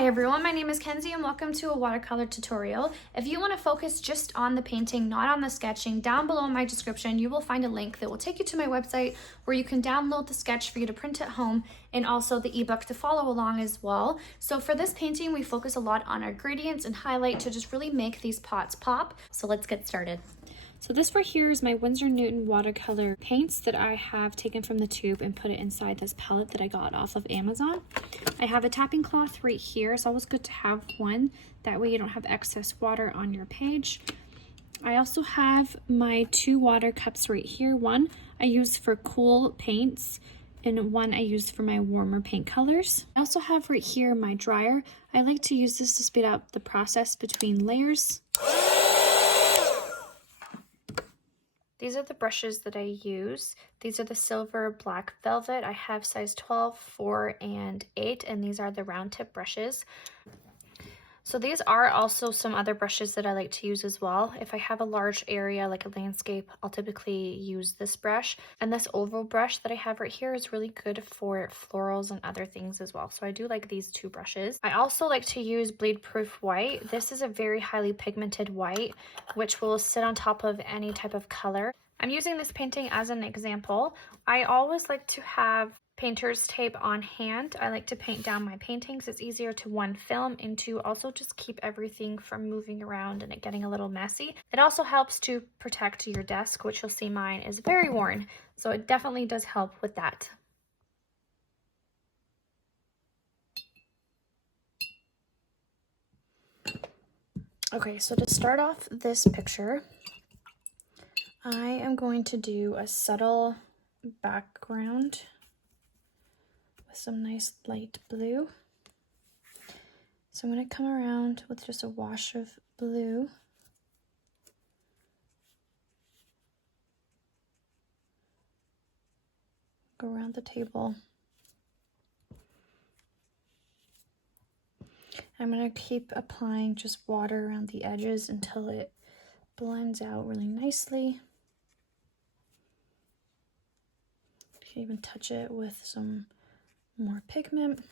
Hi everyone, my name is Kenzie and welcome to a watercolor tutorial. If you want to focus just on the painting, not on the sketching, down below in my description you will find a link that will take you to my website where you can download the sketch for you to print at home and also the ebook to follow along as well. So for this painting we focus a lot on our gradients and highlight to just really make these pots pop. So let's get started. So this right here is my Winsor Newton watercolor paints that I have taken from the tube and put it inside this palette that I got off of Amazon. I have a tapping cloth right here. It's always good to have one. That way you don't have excess water on your page. I also have my two water cups right here. One I use for cool paints and one I use for my warmer paint colors. I also have right here my dryer. I like to use this to speed up the process between layers. These are the brushes that I use. These are the silver black velvet. I have size 12, 4, and 8, and these are the round tip brushes. So these are also some other brushes that I like to use as well. If I have a large area like a landscape, I'll typically use this brush. And this oval brush that I have right here is really good for florals and other things as well. So I do like these two brushes. I also like to use bleed proof white. This is a very highly pigmented white, which will sit on top of any type of color. I'm using this painting as an example. I always like to have painter's tape on hand. I like to paint down my paintings. It's easier to one, film, and to also just keep everything from moving around and it getting a little messy. It also helps to protect your desk, which you'll see mine is very worn. So it definitely does help with that. Okay, so to start off this picture, I am going to do a subtle background with some nice light blue. So I'm going to come around with just a wash of blue. Go around the table. I'm going to keep applying just water around the edges until it blends out really nicely. You can even touch it with some more pigment.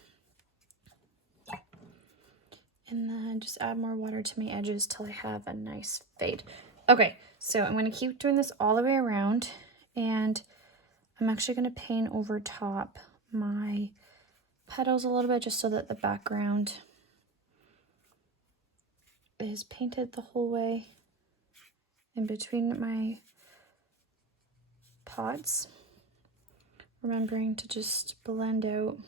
And then just add more water to my edges till I have a nice fade. Okay, so I'm going to keep doing this all the way around, and I'm actually going to paint over top my petals a little bit just so that the background is painted the whole way in between my pots. Remembering to just blend out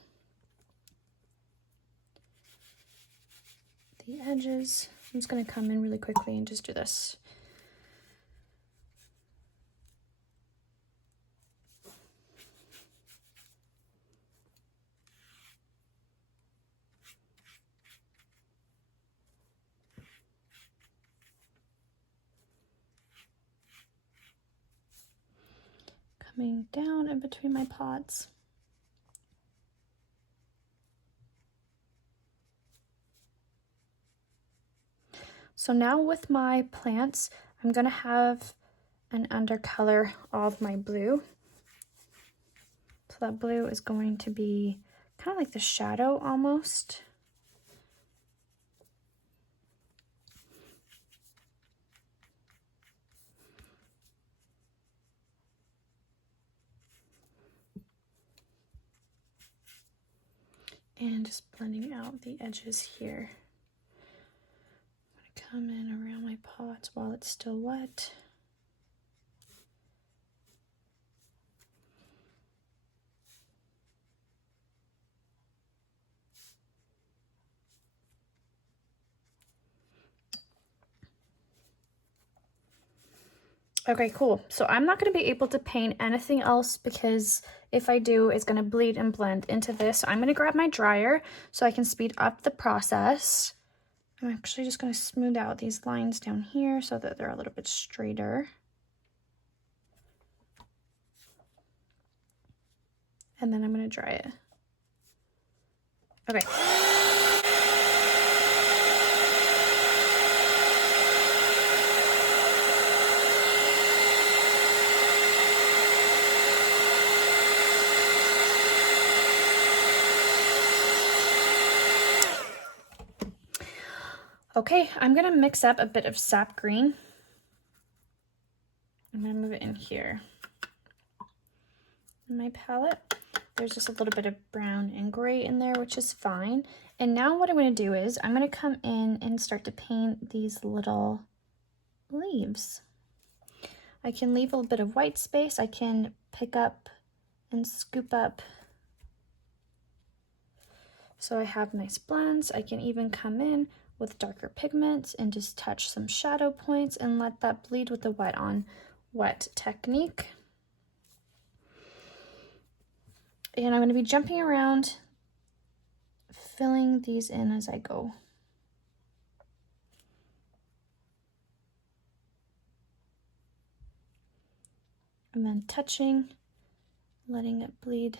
the edges. I'm just going to come in really quickly and just do this. Coming down in between my pots. So now with my plants, I'm going to have an undercolor of my blue. So that blue is going to be kind of like the shadow almost. And just blending out the edges here. I'm going to come in around my pots while it's still wet. Okay, cool. So I'm not going to be able to paint anything else because if I do, it's going to bleed and blend into this. So I'm going to grab my dryer so I can speed up the process. I'm actually just going to smooth out these lines down here so that they're a little bit straighter. And then I'm going to dry it. Okay. Okay, I'm gonna mix up a bit of sap green. I'm gonna move it in here. In my palette, there's just a little bit of brown and gray in there, which is fine. And now what I'm gonna do is I'm gonna come in and start to paint these little leaves. I can leave a little bit of white space. I can pick up and scoop up so I have nice blends. I can even come in with darker pigments and just touch some shadow points and let that bleed with the wet on wet technique. And I'm going to be jumping around, filling these in as I go. And then touching, letting it bleed.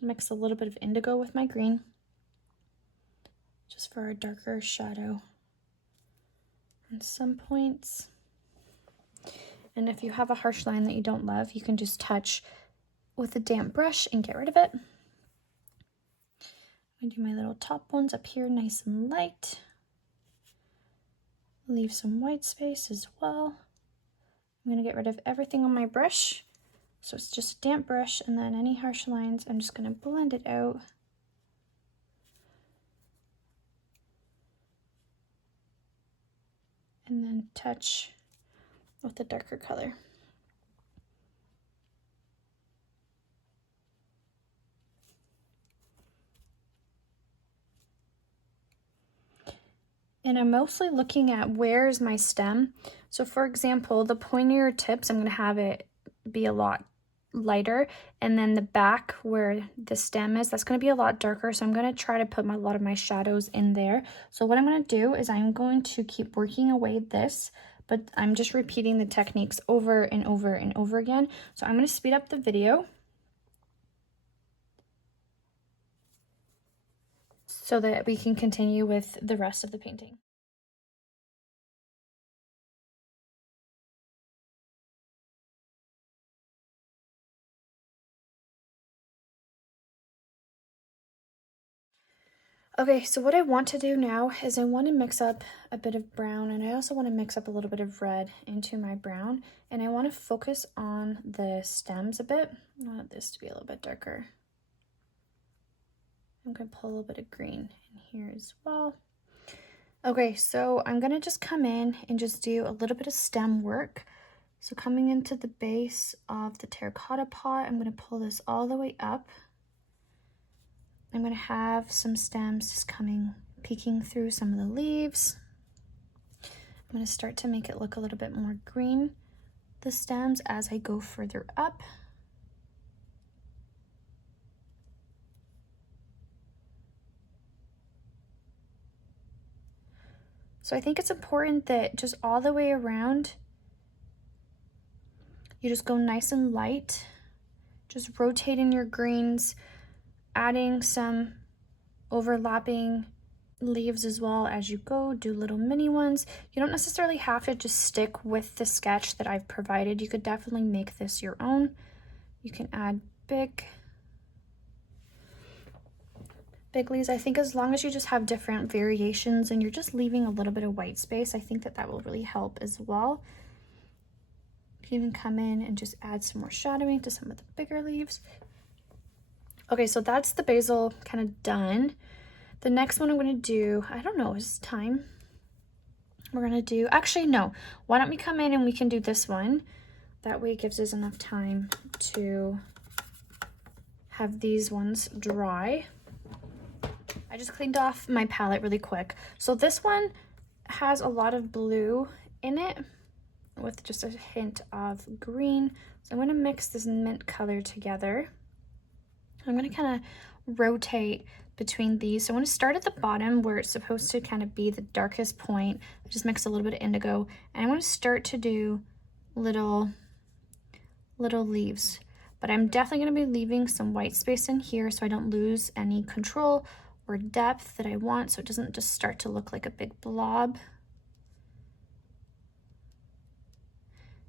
Mix a little bit of indigo with my green, just for a darker shadow on some points. And if you have a harsh line that you don't love, you can just touch with a damp brush and get rid of it. I'm gonna do my little top ones up here nice and light. Leave some white space as well. I'm gonna get rid of everything on my brush. So it's just a damp brush, and then any harsh lines, I'm just gonna blend it out. And then touch with a darker color. And I'm mostly looking at where's my stem. So for example, the pointier tips, I'm gonna have it be a lot lighter, and then the back where the stem is, that's going to be a lot darker, so I'm going to try to put a lot of my shadows in there. So what I'm going to do is I'm going to keep working away this, but I'm just repeating the techniques over and over and over again. So I'm going to speed up the video so that we can continue with the rest of the painting. Okay, so what I want to do now is I want to mix up a bit of brown, and I also want to mix up a little bit of red into my brown, and I want to focus on the stems a bit. I want this to be a little bit darker. I'm going to pull a little bit of green in here as well. Okay, so I'm going to just come in and just do a little bit of stem work. So coming into the base of the terracotta pot, I'm going to pull this all the way up. I'm going to have some stems just peeking through some of the leaves. I'm going to start to make it look a little bit more green, the stems, as I go further up. So I think it's important that just all the way around, you just go nice and light, just rotating your greens, adding some overlapping leaves as well as you go. Do little mini ones. You don't necessarily have to just stick with the sketch that I've provided. You could definitely make this your own. You can add big leaves. I think as long as you just have different variations and you're just leaving a little bit of white space, I think that will really help as well. You can even come in and just add some more shadowing to some of the bigger leaves. Okay, so that's the basil kind of done. The next one I'm going to do, I don't know, is time. We're going to do, actually, no. Why don't we come in and we can do this one? That way it gives us enough time to have these ones dry. I just cleaned off my palette really quick. So this one has a lot of blue in it with just a hint of green. So I'm going to mix this mint color together. I'm going to kind of rotate between these. So I want to start at the bottom where it's supposed to kind of be the darkest point. I just mix a little bit of indigo, and I want to start to do little leaves. But I'm definitely going to be leaving some white space in here so I don't lose any control or depth that I want so it doesn't just start to look like a big blob.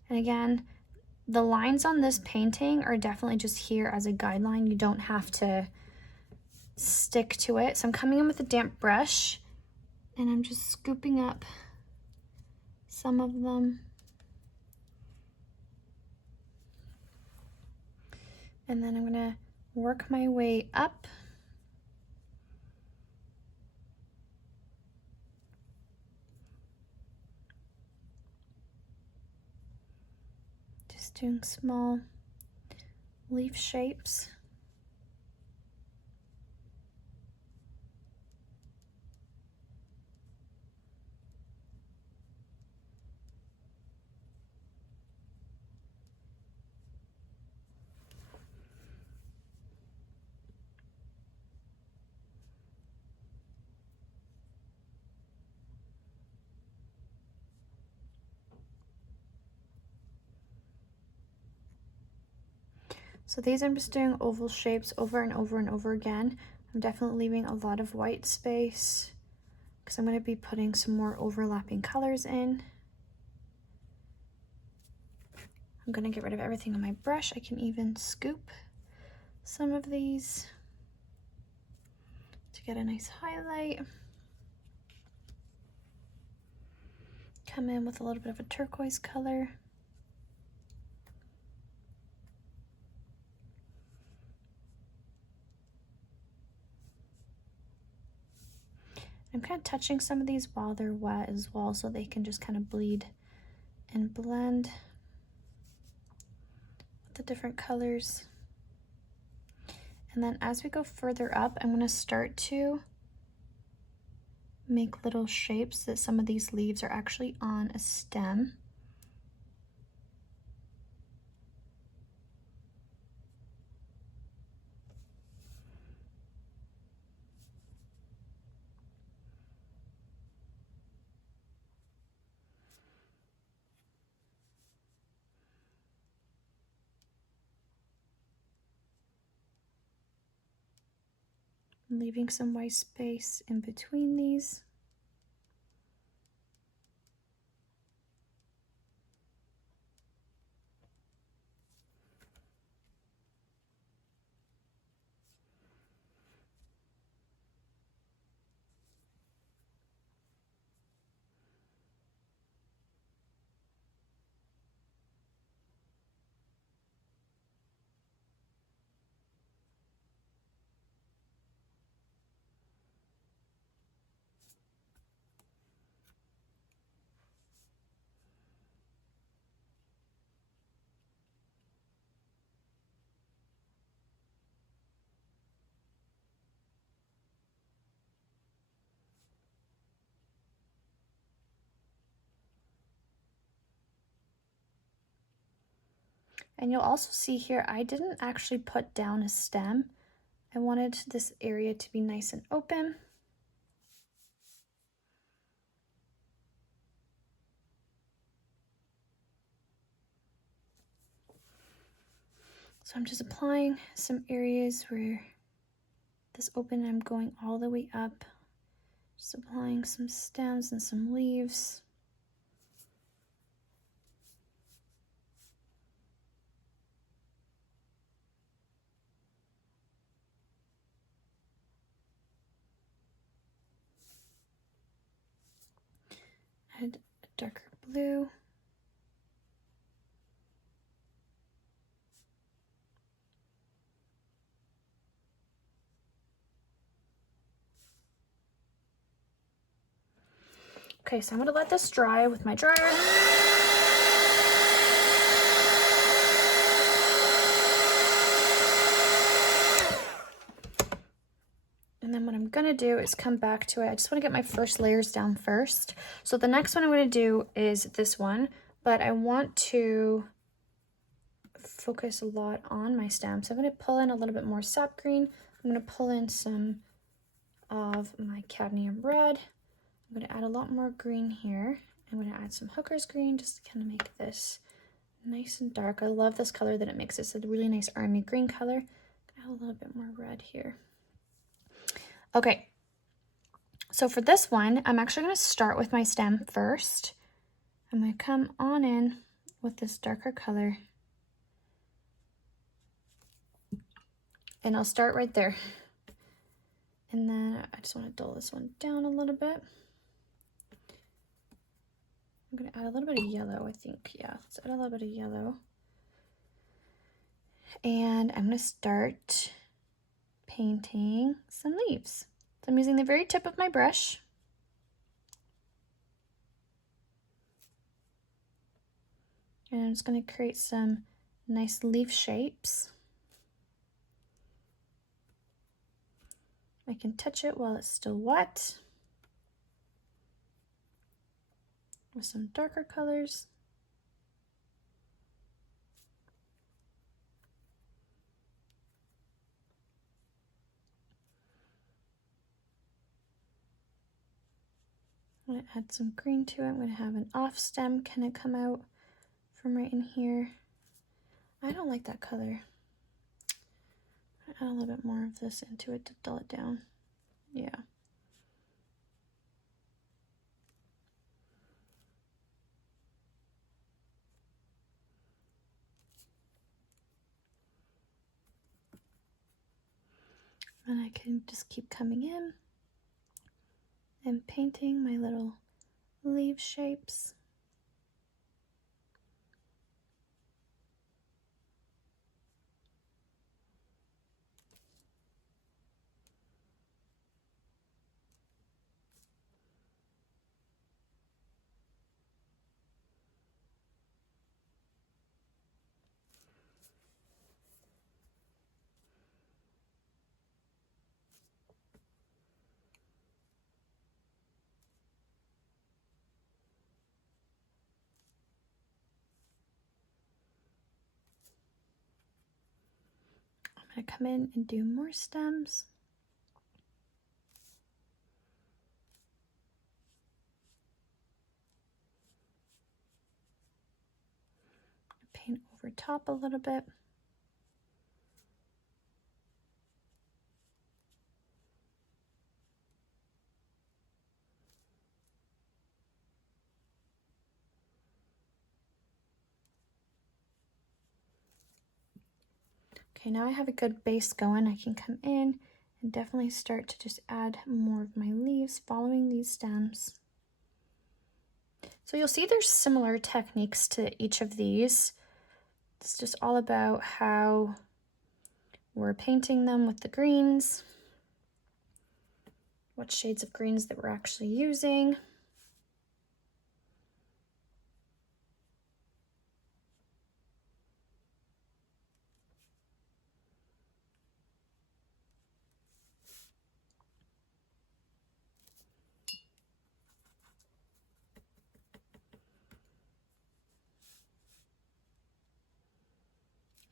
And again, the lines on this painting are definitely just here as a guideline. You don't have to stick to it. So I'm coming in with a damp brush and I'm just scooping up some of them. And then I'm gonna work my way up. Just doing small leaf shapes. So these I'm just doing oval shapes over and over and over again. I'm definitely leaving a lot of white space because I'm going to be putting some more overlapping colors in. I'm going to get rid of everything on my brush. I can even scoop some of these to get a nice highlight. Come in with a little bit of a turquoise color. I'm kind of touching some of these while they're wet as well so they can just kind of bleed and blend with the different colors. And then as we go further up, I'm going to start to make little shapes that some of these leaves are actually on a stem. Leaving some white space in between these. And you'll also see here, I didn't actually put down a stem. I wanted this area to be nice and open. So I'm just applying some areas where this open, I'm going all the way up. Just applying some stems and some leaves. Add a darker blue. Okay, so I'm gonna let this dry with my dryer. And then what I'm gonna do is come back to it. I just wanna get my first layers down first. So the next one I'm gonna do is this one, but I want to focus a lot on my stem. So I'm gonna pull in a little bit more sap green. I'm gonna pull in some of my cadmium red. I'm going to add a lot more green here. I'm going to add some hooker's green just to kind of make this nice and dark. I love this color that it makes. It's a really nice army green color. Add a little bit more red here. Okay, so for this one, I'm actually going to start with my stem first. I'm going to come on in with this darker color. And I'll start right there. And then I just want to dull this one down a little bit. I'm going to add a little bit of yellow, I think. Yeah, let's add a little bit of yellow. And I'm going to start painting some leaves. So I'm using the very tip of my brush. And I'm just going to create some nice leaf shapes. I can touch it while it's still wet with some darker colors. I'm going to add some green to it. I'm going to have an off stem kind of come out from right in here. I don't like that color. Add a little bit more of this into it to dull it down. Yeah. And I can just keep coming in and painting my little leaf shapes. I'm going to come in and do more stems. Paint over top a little bit. Okay, now I have a good base going. I can come in and definitely start to just add more of my leaves following these stems. So you'll see there's similar techniques to each of these. It's just all about how we're painting them with the greens, what shades of greens that we're actually using.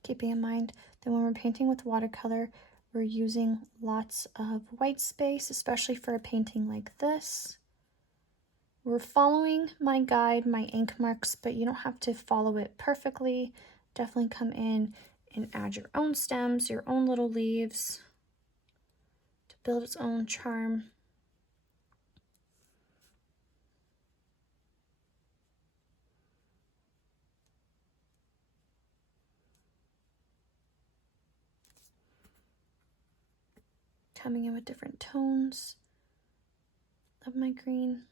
Keeping in mind that when we're painting with watercolor, we're using lots of white space, especially for a painting like this. We're following my guide, my ink marks, but you don't have to follow it perfectly. Definitely come in and add your own stems, your own little leaves to build its own charm. Coming in with different tones of my green.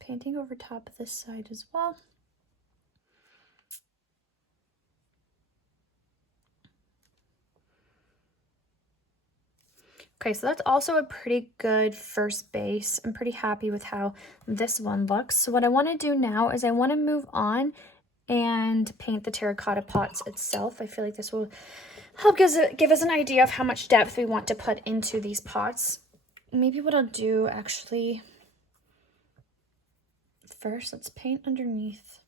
Painting over top of this side as well. Okay, so that's also a pretty good first base. I'm pretty happy with how this one looks. So what I want to do now is I want to move on and paint the terracotta pots itself. I feel like this will help give us an idea of how much depth we want to put into these pots. Maybe what I'll do actually, first let's paint underneath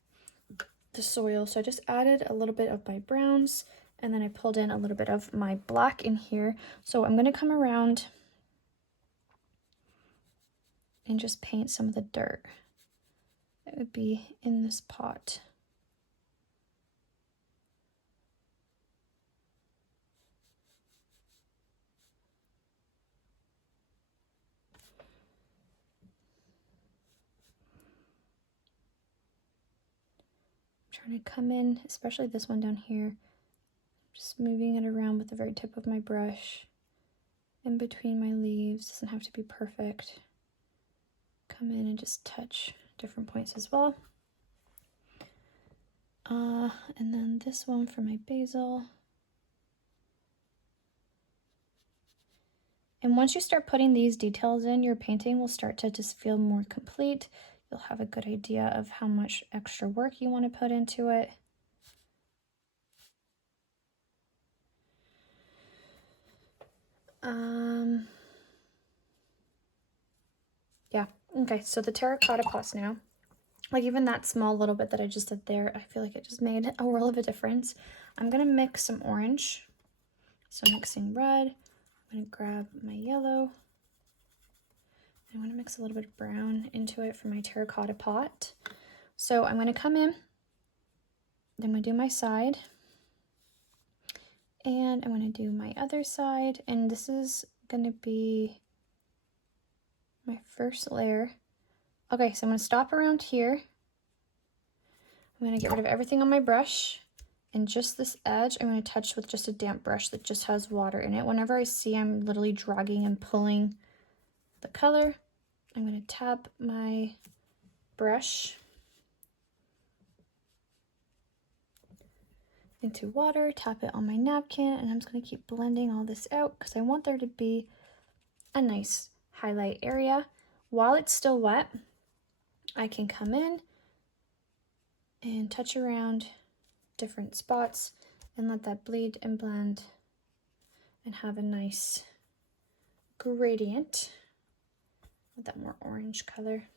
the soil. So I just added a little bit of my browns and then I pulled in a little bit of my black in here. So I'm going to come around and just paint some of the dirt. it would be in this pot. I'm trying to come in, especially this one down here, just moving it around with the very tip of my brush in between my leaves. Doesn't have to be perfect. Come in and just touch different points as well. And then this one for my basil. And once you start putting these details in, your painting will start to just feel more complete. You'll have a good idea of how much extra work you want to put into it. Yeah, okay, so the terracotta pots now. Like even that small little bit that I just did there, I feel like it just made a world of a difference. I'm gonna mix some orange. So mixing red, I'm gonna grab my yellow. I wanna mix a little bit of brown into it for my terracotta pot. So I'm gonna come in, then I'm gonna do my side, and I'm gonna do my other side, and this is gonna be my first layer. Okay, so I'm gonna stop around here. I'm gonna get rid of everything on my brush, and just this edge I'm gonna touch with just a damp brush that just has water in it. Whenever I see I'm literally dragging and pulling the color, I'm gonna tap my brush into water, tap it on my napkin, and I'm just gonna keep blending all this out because I want there to be a nice highlight area. While it's still wet, I can come in and touch around different spots and let that bleed and blend and have a nice gradient with that more orange color.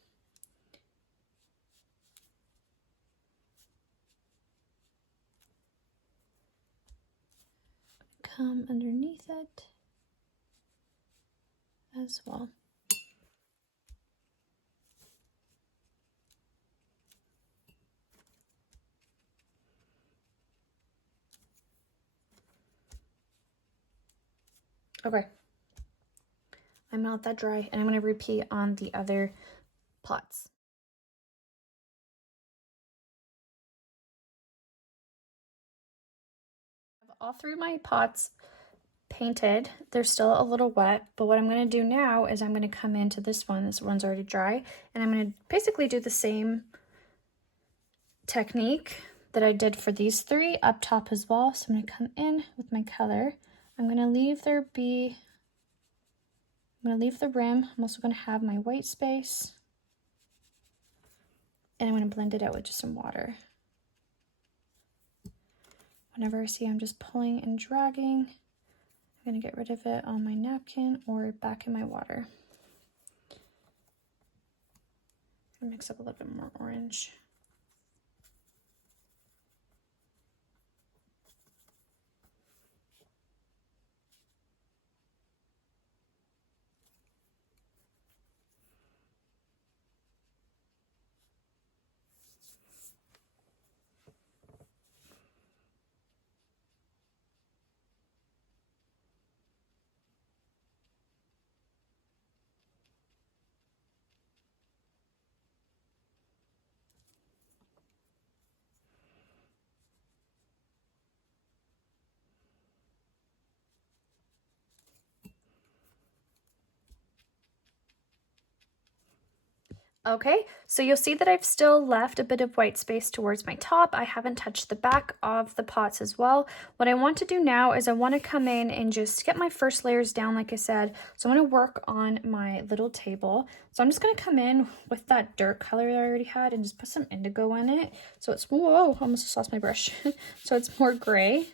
Come underneath it as well. Okay, I'm gonna let that dry and I'm gonna repeat on the other pots. All three of my pots painted. They're still a little wet, but what I'm gonna do now is I'm gonna come into this one. This one's already dry, and I'm gonna basically do the same technique that I did for these three up top as well. So I'm gonna come in with my color. I'm gonna leave the rim. I'm also gonna have my white space, and I'm gonna blend it out with just some water. Whenever I see I'm just pulling and dragging, I'm gonna get rid of it on my napkin or back in my water. Mix up a little bit more orange. Okay, so you'll see that I've still left a bit of white space towards my top. I haven't touched the back of the pots as well. What I want to do now is I want to come in and just get my first layers down, like I said. So I'm going to work on my little table. So I'm just going to come in with that dirt color that I already had and just put some indigo in it. So it's, whoa, almost just lost my brush. So it's more gray.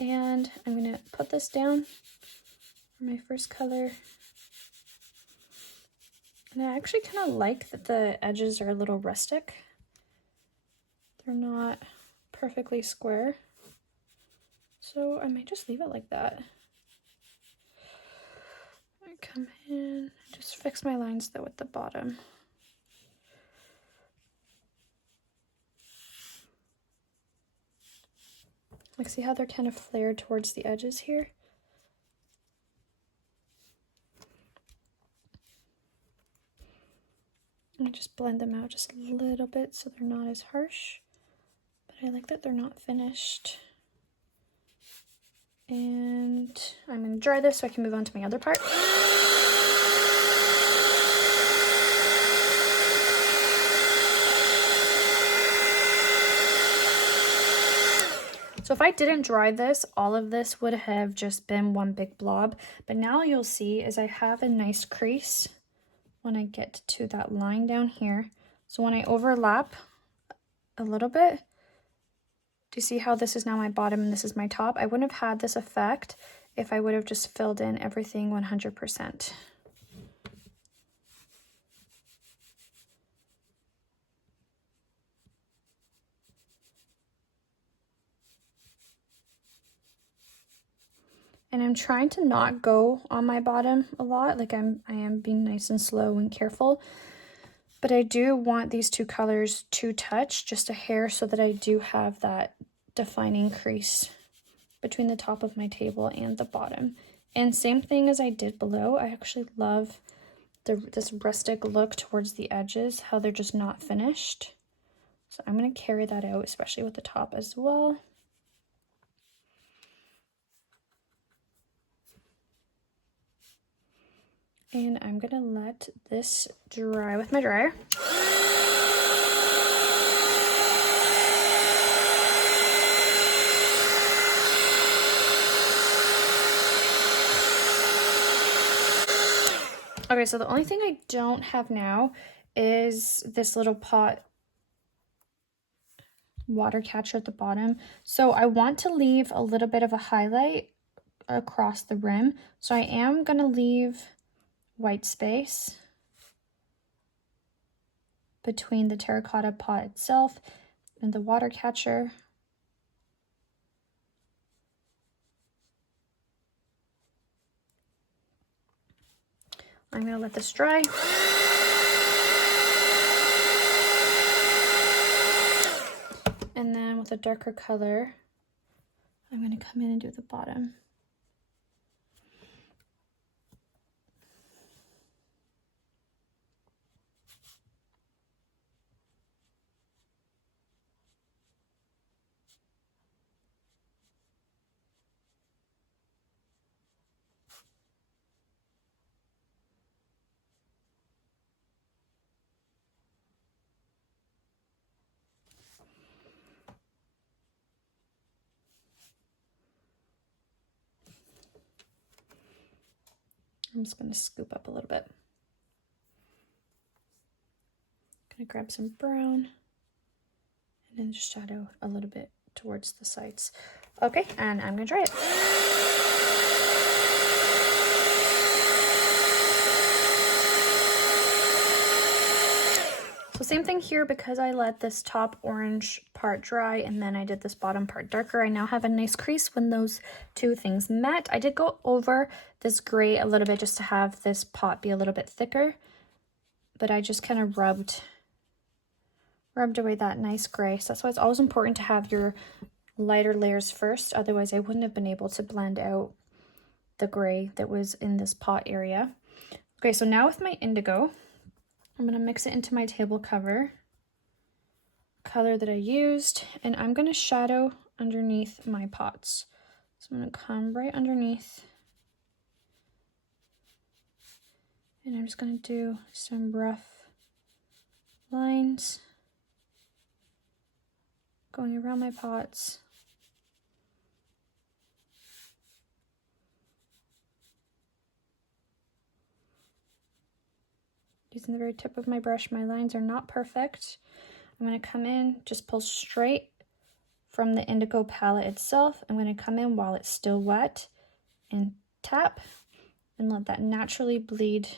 And I'm going to put this down for my first color. And I actually kind of like that the edges are a little rustic. They're not perfectly square. So I might just leave it like that. I come in, just fix my lines though at the bottom. Like, see how they're kind of flared towards the edges here? And I just blend them out just a little bit so they're not as harsh. But I like that they're not finished. And I'm going to dry this so I can move on to my other part. So if I didn't dry this, all of this would have just been one big blob. But now you'll see is I have a nice crease when I get to that line down here. So when I overlap a little bit, do you see how this is now my bottom and this is my top? I wouldn't have had this effect if I would have just filled in everything 100%. And I'm trying to not go on my bottom a lot. Like I am being nice and slow and careful. But I do want these two colors to touch just a hair so that I do have that defining crease between the top of my table and the bottom. And same thing as I did below. I actually love this rustic look towards the edges, how they're just not finished. So I'm going to carry that out, especially with the top as well. And I'm gonna let this dry with my dryer. Okay, so the only thing I don't have now is this little pot water catcher at the bottom. So I want to leave a little bit of a highlight across the rim. So I am gonna leave white space between the terracotta pot itself and the water catcher. I'm going to let this dry. And then with a darker color, I'm going to come in and do the bottom. I'm just going to scoop up a little bit. Going to grab some brown and then just shadow a little bit towards the sides. Okay, and I'm going to dry it. So same thing here, because I let this top orange part dry and then I did this bottom part darker, I now have a nice crease when those two things met. I did go over this gray a little bit just to have this pot be a little bit thicker, but I just kind of rubbed away that nice gray. So that's why it's always important to have your lighter layers first, otherwise I wouldn't have been able to blend out the gray that was in this pot area. Okay, so now with my indigo, I'm going to mix it into my table cover color that I used, and I'm going to shadow underneath my pots. So I'm going to come right underneath, and I'm just going to do some rough lines going around my pots. Using the very tip of my brush, my lines are not perfect. I'm going to come in, just pull straight from the indigo palette itself. I'm going to come in while it's still wet and tap and let that naturally bleed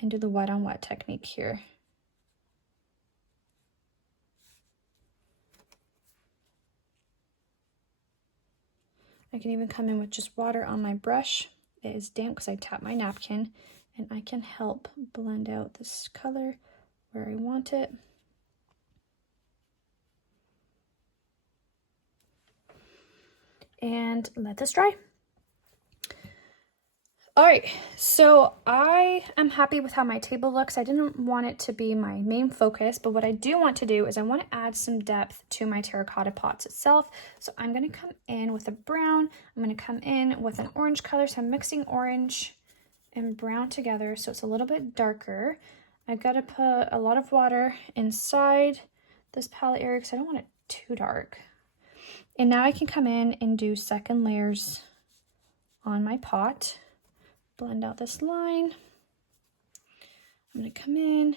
into the wet on wet technique here. I can even come in with just water on my brush. It is damp because I tapped my napkin, and I can help blend out this color where I want it. and let this dry. All right, so I am happy with how my table looks. I didn't want it to be my main focus, but what I do want to do is I want to add some depth to my terracotta pots itself. So I'm going to come in with a brown. I'm going to come in with an orange color. So I'm mixing orange and brown together so it's a little bit darker. I've got to put a lot of water inside this palette area because I don't want it too dark. And now I can come in and do second layers on my pot. Blend out this line. I'm going to come in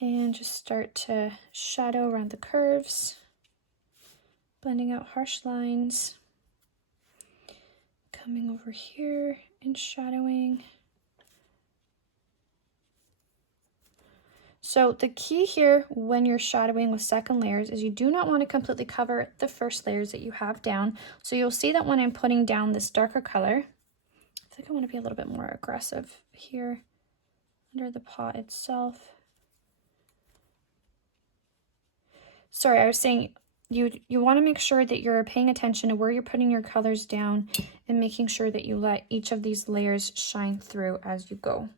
and just start to shadow around the curves, blending out harsh lines, coming over here and shadowing. So the key here when you're shadowing with second layers is you do not want to completely cover the first layers that you have down. So you'll see that when I'm putting down this darker color, I think I want to be a little bit more aggressive here under the pot itself. Sorry, I was saying you want to make sure that you're paying attention to where you're putting your colors down and making sure that you let each of these layers shine through as you go.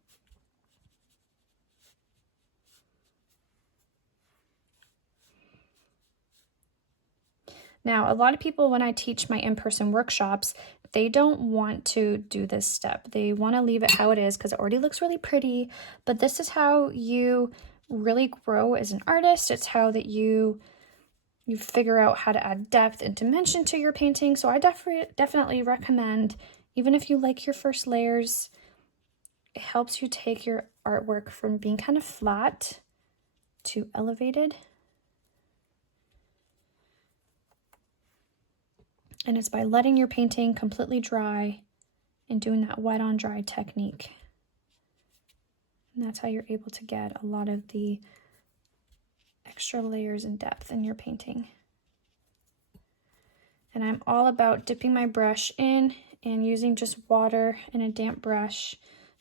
Now, a lot of people, when I teach my in-person workshops, they don't want to do this step. They want to leave it how it is because it already looks really pretty, but this is how you really grow as an artist. It's how that you figure out how to add depth and dimension to your painting. So I definitely recommend, even if you like your first layers, it helps you take your artwork from being kind of flat to elevated. And it's by letting your painting completely dry and doing that wet on dry technique. And that's how you're able to get a lot of the extra layers and depth in your painting. And I'm all about dipping my brush in and using just water and a damp brush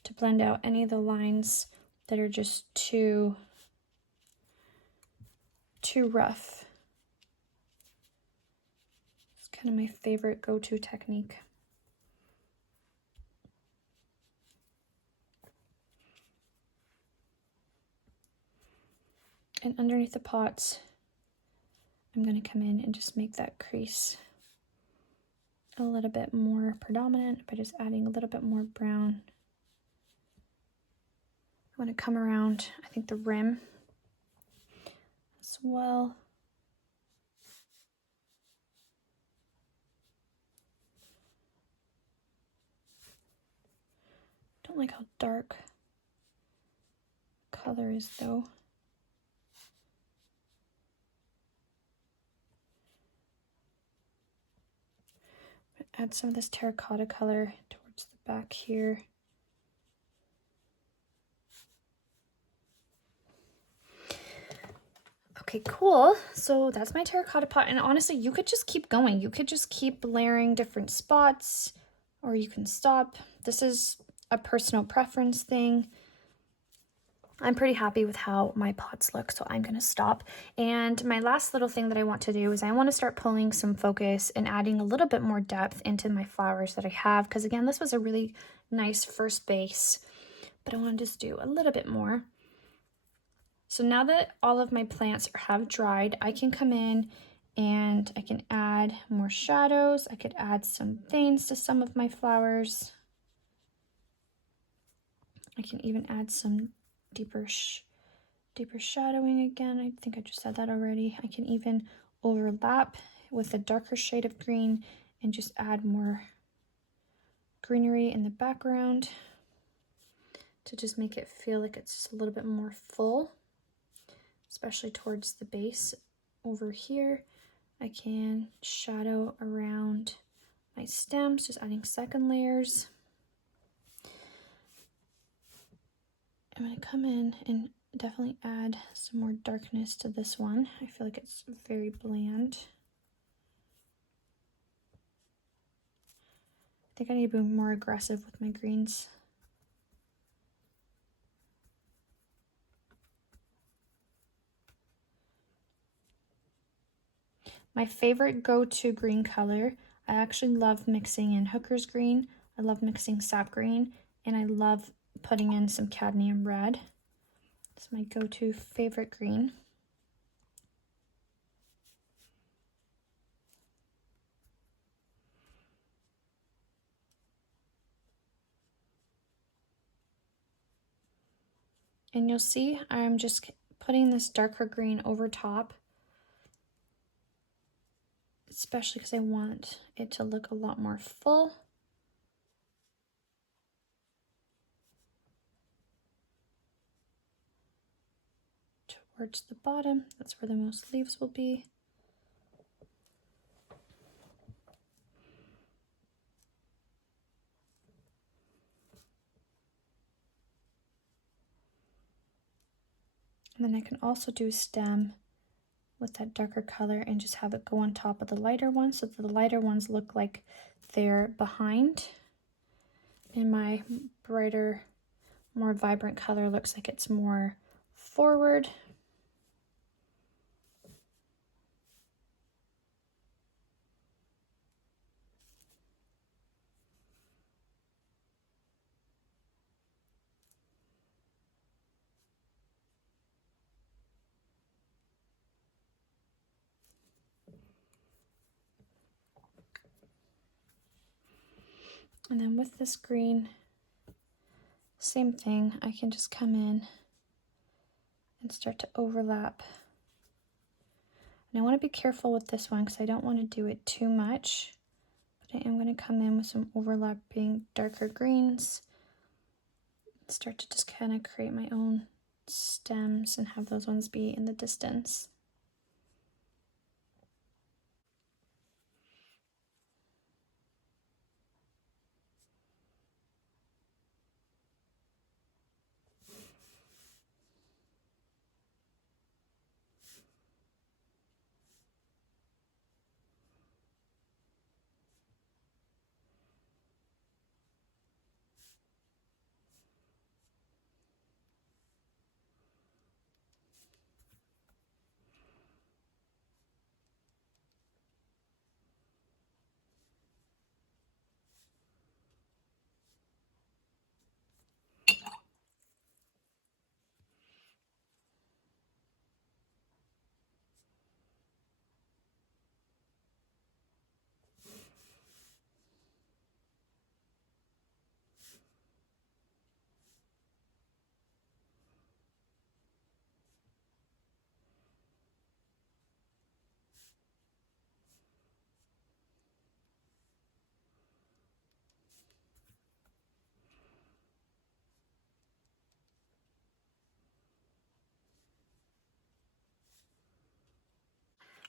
to blend out any of the lines that are just too rough. It's kind of my favorite go-to technique. And underneath the pots, I'm going to come in and just make that crease a little bit more predominant by just adding a little bit more brown. I want to come around, I think, the rim as well. Don't like how dark color is though. Add some of this terracotta color towards the back here. Okay, cool. So that's my terracotta pot. And honestly, you could just keep going. You could just keep layering different spots, or you can stop. This is a personal preference thing. I'm pretty happy with how my pots look, so I'm going to stop. And my last little thing that I want to do is I want to start pulling some focus and adding a little bit more depth into my flowers that I have. Because again, this was a really nice first base, but I want to just do a little bit more. So now that all of my plants have dried, I can come in and I can add more shadows. I could add some veins to some of my flowers. I can even add some deeper shadowing again. I think I just said that already. I can even overlap with a darker shade of green and just add more greenery in the background to just make it feel like it's just a little bit more full, especially towards the base. Over here, I can shadow around my stems, just adding second layers. I'm going to come in and definitely add some more darkness to this one. I feel like it's very bland. I think I need to be more aggressive with my greens. My favorite go-to green color, I actually love mixing in Hooker's green, I love mixing sap green, and I love putting in some cadmium red. It's my go-to favorite green. And you'll see I'm just putting this darker green over top, especially because I want it to look a lot more full. Towards the bottom, that's where the most leaves will be. And then I can also do a stem with that darker color and just have it go on top of the lighter ones, so that the lighter ones look like they're behind. And my brighter, more vibrant color looks like it's more forward. And then with this green, same thing, I can just come in and start to overlap. And I want to be careful with this one because I don't want to do it too much, but I am going to come in with some overlapping darker greens, start to just kind of create my own stems and have those ones be in the distance.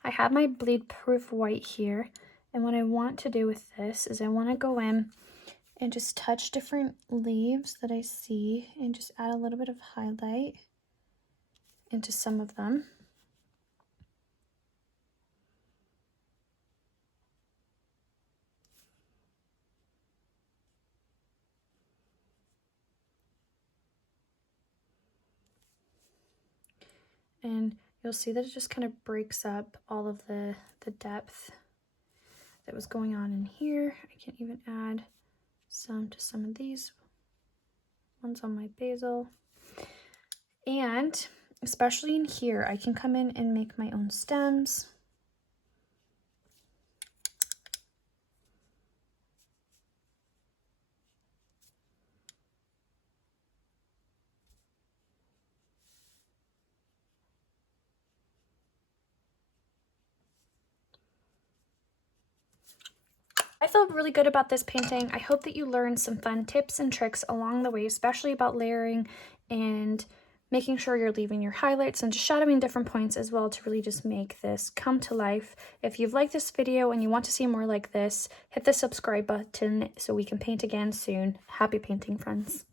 I have my bleed proof white here, and what I want to do with this is I want to go in and just touch different leaves that I see and just add a little bit of highlight into some of them. And you'll see that it just kind of breaks up all of the depth that was going on in here. I can even add some to some of these ones on my basil. And especially in here, I can come in and make my own stems. I feel really good about this painting. I hope that you learned some fun tips and tricks along the way, especially about layering and making sure you're leaving your highlights and just shadowing different points as well to really just make this come to life. If you've liked this video and you want to see more like this, hit the subscribe button so we can paint again soon. Happy painting, friends.